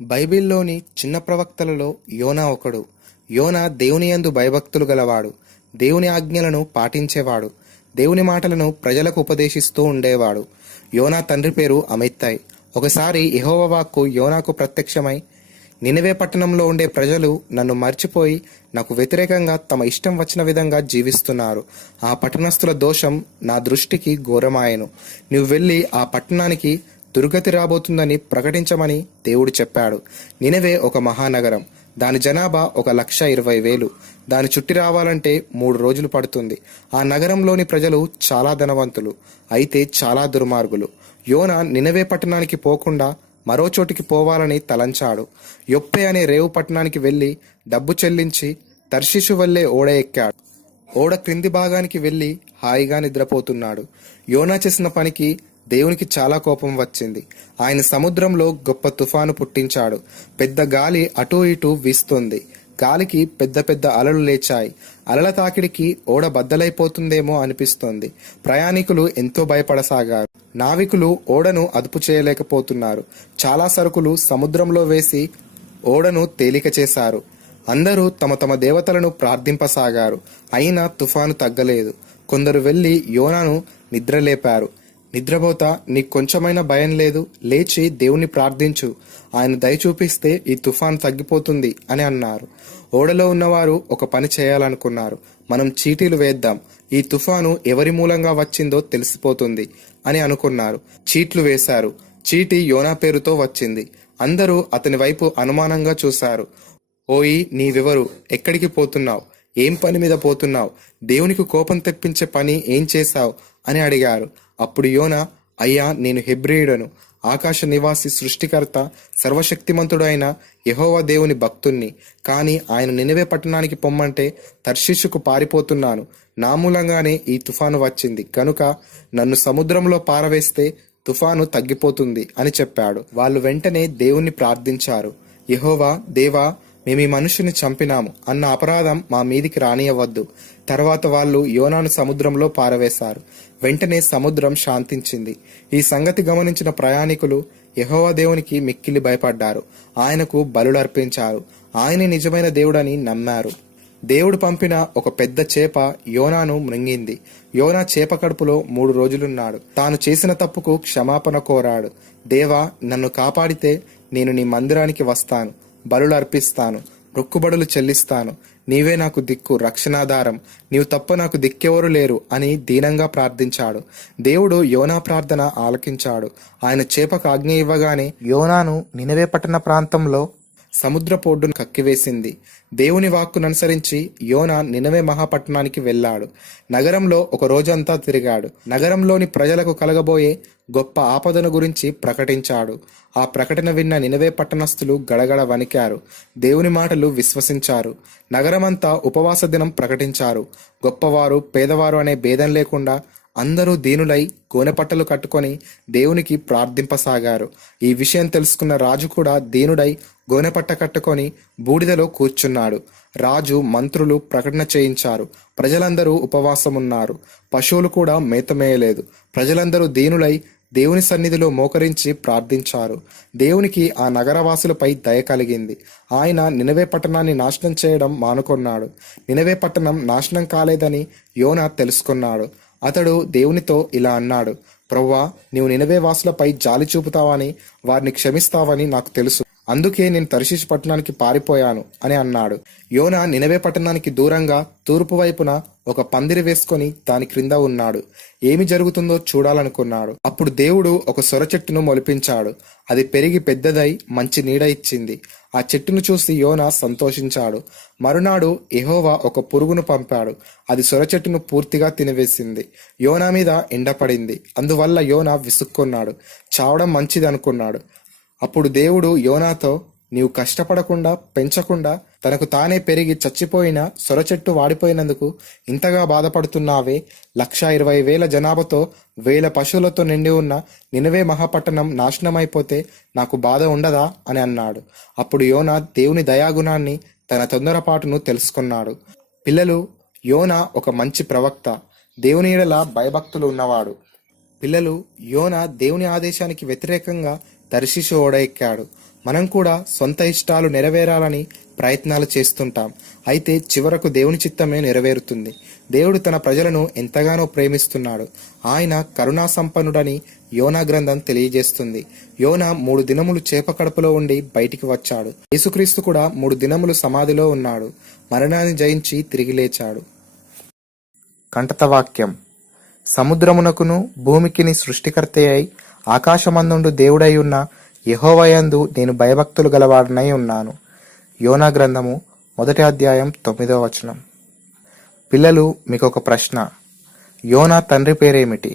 బైబిల్లోని చిన్న ప్రవక్తలలో యోనా ఒకడు. యోనా దేవుని యందు భయభక్తులు గలవాడు. దేవుని ఆజ్ఞలను పాటించేవాడు. దేవుని మాటలను ప్రజలకు ఉపదేశిస్తూ ఉండేవాడు. యోనా తండ్రి పేరు అమిత్తై. ఒకసారి యెహోవా వాక్కు యోనాకు ప్రత్యక్షమై, నినవే పట్టణంలో ఉండే ప్రజలు నన్ను మర్చిపోయి నాకు వ్యతిరేకంగా తమ ఇష్టం వచ్చిన విధంగా జీవిస్తున్నారు. ఆ పట్టణస్థుల దోషం నా దృష్టికి ఘోరమాయెను. నువ్వు వెళ్ళి ఆ పట్టణానికి దుర్గతి రాబోతుందని ప్రకటించమని దేవుడు చెప్పాడు. నినవే ఒక మహానగరం. దాని జనాభా 1,20,000. దాని చుట్టి రావాలంటే 3 రోజులు పడుతుంది. ఆ నగరంలోని ప్రజలు చాలా ధనవంతులు, అయితే చాలా దుర్మార్గులు. యోనా నినవే పట్టణానికి పోకుండా మరో చోటికి పోవాలని తలంచాడు. యొప్పే అనే రేవు పట్టణానికి వెళ్లి డబ్బు చెల్లించి తర్షీషు వల్లే ఓడ ఎక్కాడు. ఓడ క్రింది భాగానికి వెళ్లి హాయిగా నిద్రపోతున్నాడు. యోనా చేసిన పనికి దేవునికి చాలా కోపం వచ్చింది. ఆయన సముద్రంలో గొప్ప తుఫాను పుట్టించాడు. పెద్ద గాలి అటూ ఇటూ వీస్తోంది. గాలికి పెద్ద పెద్ద అలలు లేచాయి. అలల తాకిడికి ఓడ బద్దలైపోతుందేమో అనిపిస్తోంది. ప్రయాణికులు ఎంతో భయపడసాగారు. నావికులు ఓడను అదుపు చేయలేకపోతున్నారు. చాలా సరుకులు సముద్రంలో వేసి ఓడను తేలిక చేశారు. అందరూ తమ తమ దేవతలను ప్రార్థింపసాగారు. అయినా తుఫాను తగ్గలేదు. కొందరు వెళ్లి యోనాను నిద్రలేపారు. నిద్రపోతా, నీకు కొంచెమైనా భయం లేదు, లేచి దేవుని ప్రార్థించు, ఆయన దయ చూపిస్తే ఈ తుఫాను తగ్గిపోతుంది అని అన్నారు. ఓడలో ఉన్నవారు ఒక పని చేయాలనుకున్నారు. మనం చీటీలు వేద్దాం, ఈ తుఫాను ఎవరి మూలంగా వచ్చిందో తెలిసిపోతుంది అని అనుకున్నారు. చీట్లు వేశారు. చీటి యోనా పేరుతో వచ్చింది. అందరూ అతని వైపు అనుమానంగా చూశారు. ఓయి, నీవెవరు? ఎక్కడికి పోతున్నావు? ఏం పని మీద పోతున్నావు? దేవునికి కోపం తెప్పించే పని ఏం చేశావు అని అడిగారు. అప్పుడు యోనా, అయ్యా, నేను హెబ్రీయుడను, ఆకాశ నివాసి, సృష్టికర్త, సర్వశక్తిమంతుడు అయిన యెహోవా దేవుని భక్తుణ్ణి. కానీ ఆయన నినవే పట్టణానికి పొమ్మంటే తర్షీషుకు పారిపోతున్నాను. నా మూలంగానే ఈ తుఫాను వచ్చింది కనుక నన్ను సముద్రంలో పారవేస్తే తుఫాను తగ్గిపోతుంది అని చెప్పాడు. వాళ్ళు వెంటనే దేవుణ్ణి ప్రార్థించారు. యెహోవా, దేవా, మేము ఈ మనుషుని చంపినాము అన్న అపరాధం మా మీదికి రానియవద్దు. తర్వాత వాళ్ళు యోనాను సముద్రంలో పారవేశారు. వెంటనే సముద్రం శాంతించింది. ఈ సంగతి గమనించిన ప్రయాణికులు యెహోవా దేవునికి మిక్కిలి భయపడ్డారు. ఆయనకు బలులర్పించారు. ఆయనే నిజమైన దేవుడని నమ్మారు. దేవుడు పంపిన ఒక పెద్ద చేప యోనాను మృంగింది. యోనా చేప కడుపులో 3 రోజులున్నాడు. తాను చేసిన తప్పుకు క్షమాపణ కోరాడు. దేవా, నన్ను కాపాడితే నేను నీ మందిరానికి వస్తాను, బలులు అర్పిస్తాను, మొక్కుబడులు చెల్లిస్తాను. నీవే నాకు దిక్కు, రక్షణాధారం. నీవు తప్ప నాకు దిక్కెవరు లేరు అని దీనంగా ప్రార్థించాడు. దేవుడు యోనా ప్రార్థన ఆలకించాడు. ఆయన చేపకు ఆజ్ఞ ఇవ్వగానే యోనాను నినవే పట్టణ ప్రాంతంలో సముద్రపోడ్డును కక్కివేసింది. దేవుని వాక్కుననుసరించి యోనా నినవే మహాపట్టణానికి వెళ్ళాడు. నగరంలో ఒక రోజంతా తిరిగాడు. నగరంలోని ప్రజలకు కలగబోయే గొప్ప ఆపదను గురించి ప్రకటించాడు. ఆ ప్రకటన విన్న నినవే పట్టణస్థులు గడగడ వణికారు. దేవుని మాటలు విశ్వసించారు. నగరమంతా ఉపవాస దినం ప్రకటించారు. గొప్పవారు, పేదవారు అనే భేదం లేకుండా అందరూ దీనులై గోనెపట్టలు కట్టుకొని దేవునికి ప్రార్థింపసాగారు. ఈ విషయం తెలుసుకున్న రాజు కూడా దీనుడై గోనెపట్ట కట్టుకొని బూడిదలో కూర్చున్నాడు. రాజు, మంత్రులు ప్రకటన చేయించారు. ప్రజలందరూ ఉపవాసమున్నారు. పశువులు కూడా మేతమేయలేదు. ప్రజలందరూ దీనులై దేవుని సన్నిధిలో మోకరించి ప్రార్థించారు. దేవునికి ఆ నగరవాసులపై దయ కలిగింది. ఆయన నినవే పట్టణాన్ని నాశనం చేయడం మానుకొన్నాడు. నినవే పట్టణం నాశనం కాలేదని యోనా తెలుసుకున్నాడు. అతడు దేవునితో ఇలా అన్నాడు, ప్రభువా, నీవు నినవే వాసులపై జాలి చూపుతావని, వారిని క్షమిస్తావని నాకు తెలుసు. అందుకే నేను తర్షీషు పట్టణానికి పారిపోయాను అని అన్నాడు. యోనా నినవే పట్టణానికి దూరంగా తూర్పు వైపున ఒక పందిరి వేసుకొని దాని క్రింద ఉన్నాడు. ఏమి జరుగుతుందో చూడాలనుకున్నాడు. అప్పుడు దేవుడు ఒక సొర చెట్టును మొలిపించాడు. అది పెరిగి పెద్దదై మంచి నీడ ఇచ్చింది. ఆ చెట్టును చూసి యోనా సంతోషించాడు. మరునాడు యెహోవా ఒక పురుగును పంపాడు. అది సొర చెట్టును పూర్తిగా తినివేసింది. యోనా మీద ఎండపడింది. అందువల్ల యోనా విసుక్కున్నాడు. చావడం మంచిది అనుకున్నాడు. అప్పుడు దేవుడు యోనాతో, నీవు కష్టపడకుండా, పెంచకుండా, తనకు తానే పెరిగి చచ్చిపోయిన సొర చెట్టు వాడిపోయినందుకు ఇంతగా బాధపడుతున్నావే? 1,20,000 జనాభాతో 1,000 పశువులతో నిండి ఉన్న నినవే మహాపట్టణం నాశనమైపోతే నాకు బాధ ఉండదా అని అన్నాడు. అప్పుడు యోనా దేవుని దయాగుణాన్ని, తన తొందరపాటును తెలుసుకున్నాడు. పిల్లలు, యోనా ఒక మంచి ప్రవక్త, దేవుని యెడల భయభక్తులు ఉన్నవాడు. పిల్లలు, యోనా దేవుని ఆదేశానికి వ్యతిరేకంగా తర్షీషు ఓడ ఎక్కాడు. మనం కూడా సొంత ఇష్టాలు నెరవేరాలని ప్రయత్నాలు చేస్తుంటాం. అయితే చివరకు దేవుని చిత్తమే నెరవేరుతుంది. దేవుడు తన ప్రజలను ఎంతగానో ప్రేమిస్తున్నాడు. ఆయన కరుణా సంపన్నుడని యోనా గ్రంథం తెలియజేస్తుంది. యోనా 3 దినములు చేప కడుపులో ఉండి బయటికి వచ్చాడు. యేసుక్రీస్తు కూడా 3 దినములు సమాధిలో ఉన్నాడు. మరణాన్ని జయించి తిరిగి లేచాడు. కంటత వాక్యం. సముద్రమునకును భూమికిని సృష్టికర్త అయి ఆకాశమందుండు దేవుడై ఉన్న యెహోవాయందు నేను భయభక్తులు గలవాడనై ఉన్నాను. యోనా గ్రంథము 1వ అధ్యాయం 9వ వచనం. పిల్లలు, మీకొక ప్రశ్న. యోనా తండ్రి పేరేమిటి?